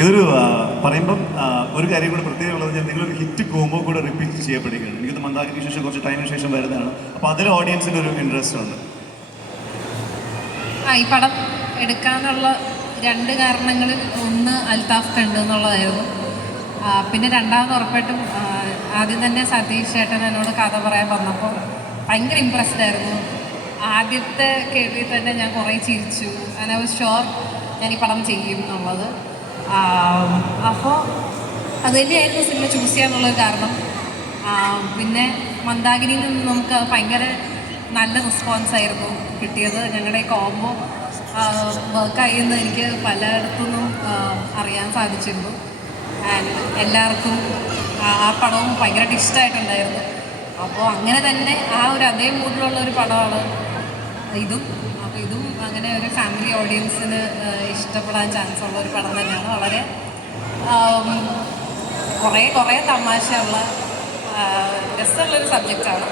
ഇതൊരു പറയുമ്പം ഒരു കാര്യം കൂടെ പ്രത്യേകമുള്ളത് ഞാൻ നിങ്ങളൊരു ഹിറ്റ് കോമ്പോ കൂടെ റിപ്പീറ്റ് ചെയ്യപ്പെടുകയാണ്. എനിക്ക് മന്ദാക്കിന് ശേഷം കുറച്ച് ടൈമിന് ശേഷം വരുന്നതാണ്. അപ്പോൾ അതിൽ ഓഡിയൻസിന് ഒരു ഇൻട്രസ്റ്റ് ഉണ്ട്. ആ ഈ പടം എടുക്കാനുള്ള രണ്ട് കാരണങ്ങളിൽ ഒന്ന് അൽതാഫ് കണ്ടു എന്നുള്ളതായിരുന്നു. പിന്നെ രണ്ടാമത് ഉറപ്പായിട്ടും ആദ്യം തന്നെ സതീഷ് ചേട്ടൻ എന്നോട് കഥ പറയാൻ വന്നപ്പോൾ ഭയങ്കര ഇമ്പ്രസ്ഡ് ആയിരുന്നു. ആദ്യത്തെ കേൾവി തന്നെ ഞാൻ കുറേ ചിരിച്ചു. ഐ വാസ് ഷുവർ ഞാൻ ഈ പടം ചെയ്യും എന്നുള്ളത്. അപ്പോൾ അത് തന്നെയായിരുന്നു സിനിമ ചൂസ് ചെയ്യാനുള്ളൊരു കാരണം. പിന്നെ മന്ദാകിനിയിൽ നിന്ന് നമുക്ക് ഭയങ്കര നല്ല റെസ്പോൺസ് ആയിരുന്നു കിട്ടിയത്. ഞങ്ങളുടെ കോംബോ വർക്കായി എന്ന് എനിക്ക് പലയിടത്തുനിന്നും അറിയാൻ സാധിച്ചിരുന്നു. ആൻഡ് എല്ലാവർക്കും ആ പടവും ഭയങ്കരമായിട്ട് ഇഷ്ടമായിട്ടുണ്ടായിരുന്നു. അപ്പോൾ അങ്ങനെ തന്നെ ആ ഒരു അതേ മൂഡിലുള്ള ഒരു പടമാണ് ഇതും. അപ്പോൾ ഇതും അങ്ങനെ ഒരു ഫാമിലി ഓഡിയൻസിന് ഇഷ്ടപ്പെടാൻ ചാൻസ് ഉള്ള ഒരു പടം തന്നെയാണ്. വളരെ കുറേ കുറേ തമാശയുള്ള രസമുള്ളൊരു സബ്ജക്റ്റാണ്